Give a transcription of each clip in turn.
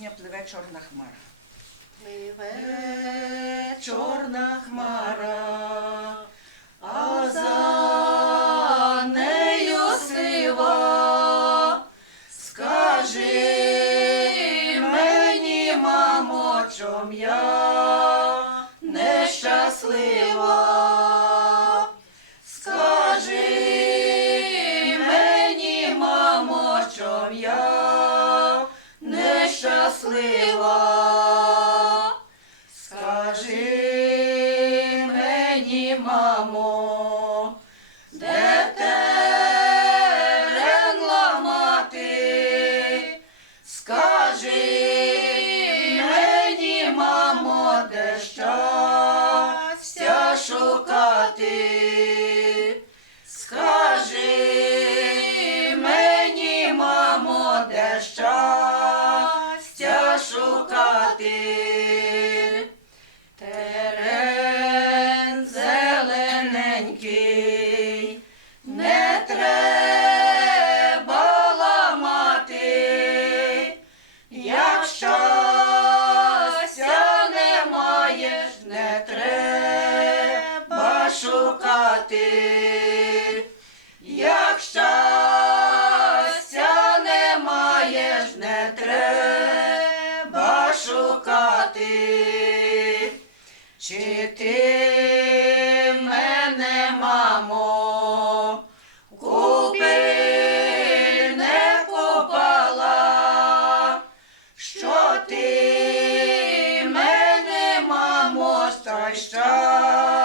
пісня пливе чорна хмара. Пливе Чорна хмара, а за нею сива. скажи мені, мамо, чом я нещаслива. Нещаслива. Скажи шукати? Терен зелененький, не треба ламати, як щастя не маєш, не треба шукати, як щастя не маєш, не треба шукати. Чи ти мене, мамо, купи не купала, що ти мене, мамо, щастя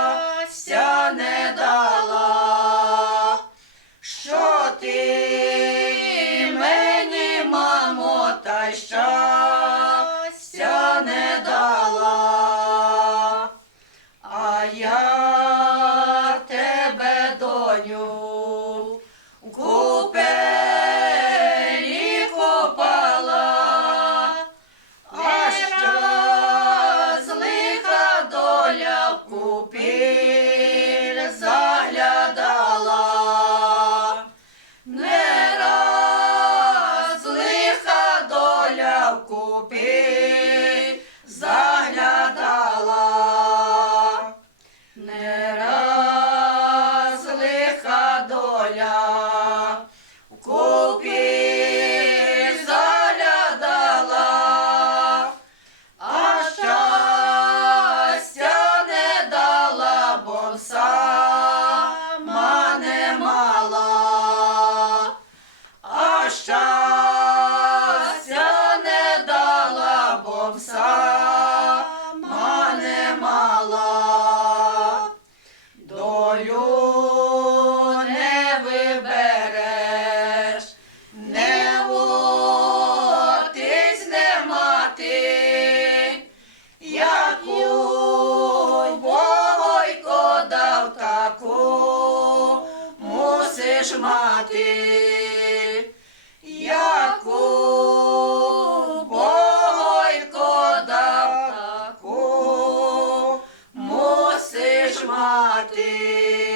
не дала, що ти мені, мамо, та щастя мусиш мати, яку Бойко дав таку мусиш мати.